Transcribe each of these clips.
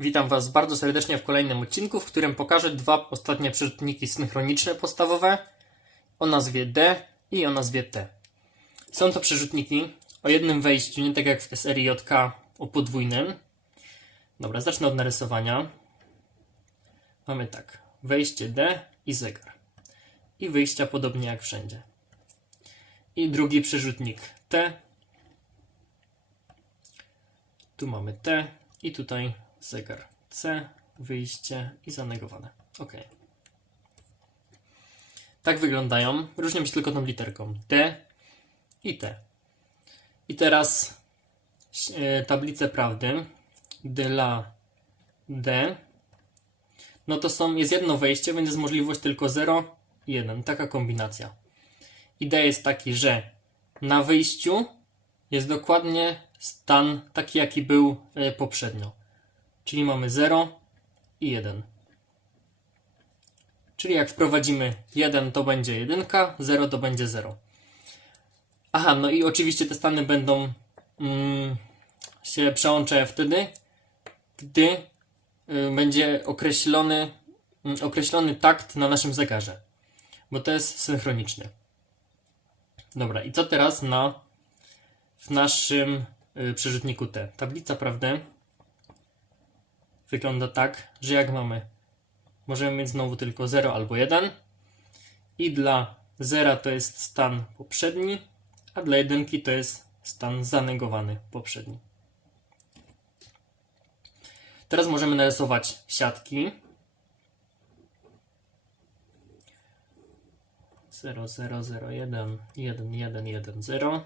Witam Was bardzo serdecznie w kolejnym odcinku, w którym pokażę dwa ostatnie przerzutniki synchroniczne podstawowe o nazwie D i o nazwie T. Są to przerzutniki o jednym wejściu, nie tak jak w serii JK o podwójnym. Dobra, zacznę od narysowania. Mamy tak, wejście D i zegar. I wyjścia podobnie jak wszędzie. I drugi przerzutnik T. Tu mamy T i tutaj zegar C, wyjście i zanegowane. OK. Tak wyglądają. Różnią się tylko tą literką D i T. I teraz e, tablicę prawdy dla D. No to są, jest jedno wejście, więc jest możliwość tylko 0 i 1. Taka kombinacja. Idea jest taki, że na wyjściu jest dokładnie stan taki, jaki był e, poprzednio. Czyli mamy 0 i 1. Czyli jak wprowadzimy 1 to będzie 1, 0 to będzie 0. Aha, no i oczywiście te stany będą mm, się przełączały wtedy, gdy y, będzie określony, y, określony takt na naszym zegarze. Bo to jest synchroniczny. Dobra, i co teraz na w naszym y, przerzutniku T? Tablica prawdy wygląda tak, że jak mamy, możemy mieć znowu tylko 0 albo 1 i dla 0 to jest stan poprzedni, a dla 1 to jest stan zanegowany poprzedni. Teraz możemy narysować siatki. 0, 0, 0, 1, 1, 1, 1, 0.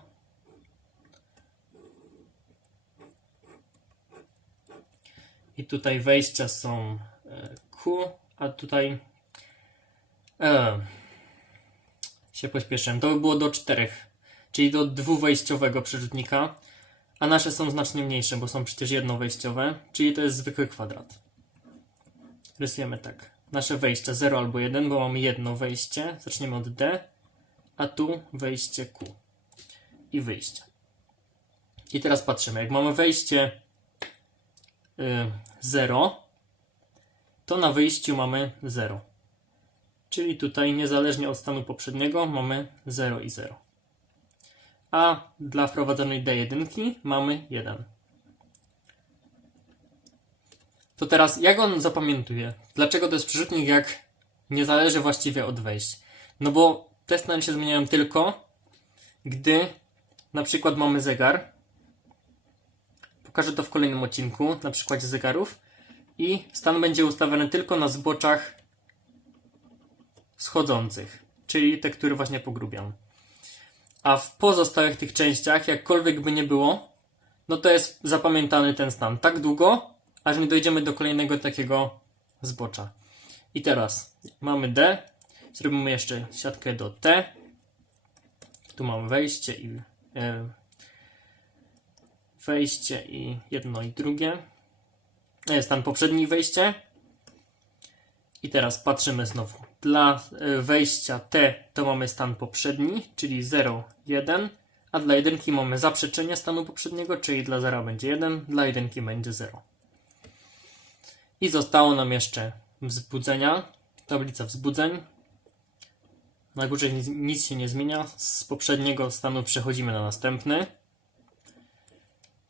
I tutaj wejścia są e, Q, a tutaj e, się pośpieszyłem. To by było do czterech, czyli do dwuwejściowego przerzutnika, a nasze są znacznie mniejsze, bo są przecież jednowejściowe, czyli to jest zwykły kwadrat. Rysujemy tak. Nasze wejścia 0 albo 1, bo mamy jedno wejście. Zaczniemy od D, a tu wejście Q i wyjście. I teraz patrzymy. Jak mamy wejście 0, to na wyjściu mamy 0. Czyli tutaj niezależnie od stanu poprzedniego mamy 0 i 0. A dla wprowadzonej D1 mamy 1. To teraz jak on zapamiętuje? Dlaczego to jest przerzutnik, jak nie zależy właściwie od wejść? No bo te stany się zmieniają tylko, gdy na przykład mamy zegar, Pokażę to w kolejnym odcinku na przykładzie zegarów. I stan będzie ustawiony tylko na zboczach schodzących, czyli te, które właśnie pogrubiam. A w pozostałych tych częściach, jakkolwiek by nie było, no to jest zapamiętany ten stan tak długo, aż nie dojdziemy do kolejnego takiego zbocza. I teraz mamy D, zrobimy jeszcze siatkę do T. Tu mamy wejście i e, wejście i jedno i drugie. Jest tam poprzednie wejście. I teraz patrzymy znowu. Dla e, wejścia T to mamy stan poprzedni, czyli 0, 1, a dla jedynki mamy zaprzeczenie stanu poprzedniego, czyli dla 0 będzie 1, dla jedynki będzie 0. I zostało nam jeszcze wzbudzenia, tablica wzbudzeń. Na górze nic się nie zmienia, z poprzedniego stanu przechodzimy na następny.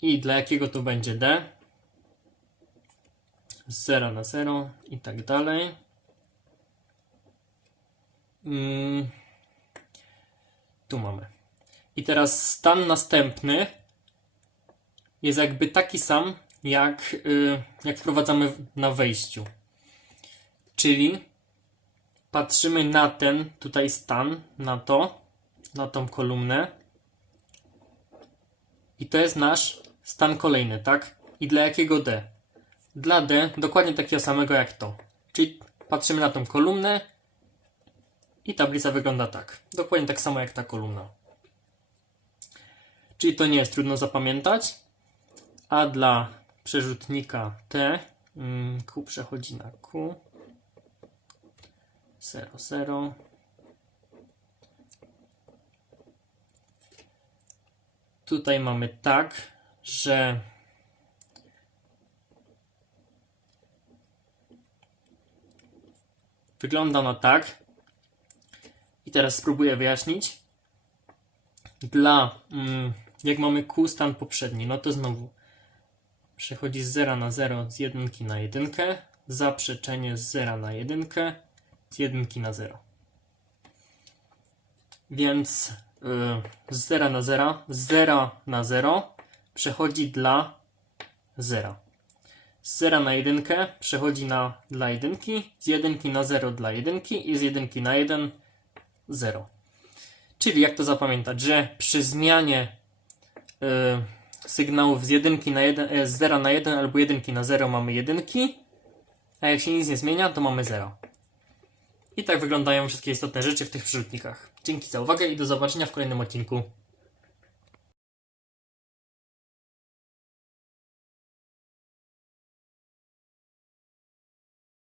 I dla jakiego to będzie D? Z 0 na 0 i tak dalej. Mm. Tu mamy. I teraz stan następny jest jakby taki sam, jak, yy, jak wprowadzamy na wejściu. Czyli patrzymy na ten tutaj stan, na to, na tą kolumnę. I to jest nasz Stan kolejny, tak? I dla jakiego D? Dla D dokładnie takiego samego jak to. Czyli patrzymy na tą kolumnę i tablica wygląda tak. Dokładnie tak samo jak ta kolumna. Czyli to nie jest trudno zapamiętać. A dla przerzutnika T mm, Q przechodzi na Q. 0, 0. Tutaj mamy tak, że wygląda ono tak. I teraz spróbuję wyjaśnić. Dla mm, jak mamy Q stan poprzedni, no to znowu przechodzi z 0 na 0, z 1 na 1, zaprzeczenie z 0 na 1, z 1 na 0. Więc y, z 0 na 0, z 0 na 0 przechodzi dla 0. Z 0 na 1 przechodzi na dla 1, z 1 na 0 dla 1 i z 1 na 1 0. Czyli jak to zapamiętać, że przy zmianie y, sygnałów z 1 na 1, e, z 0 na 1 albo 1 na 0 mamy 1, a jak się nic nie zmienia, to mamy 0. I tak wyglądają wszystkie istotne rzeczy w tych przyrzutnikach. Dzięki za uwagę i do zobaczenia w kolejnym odcinku.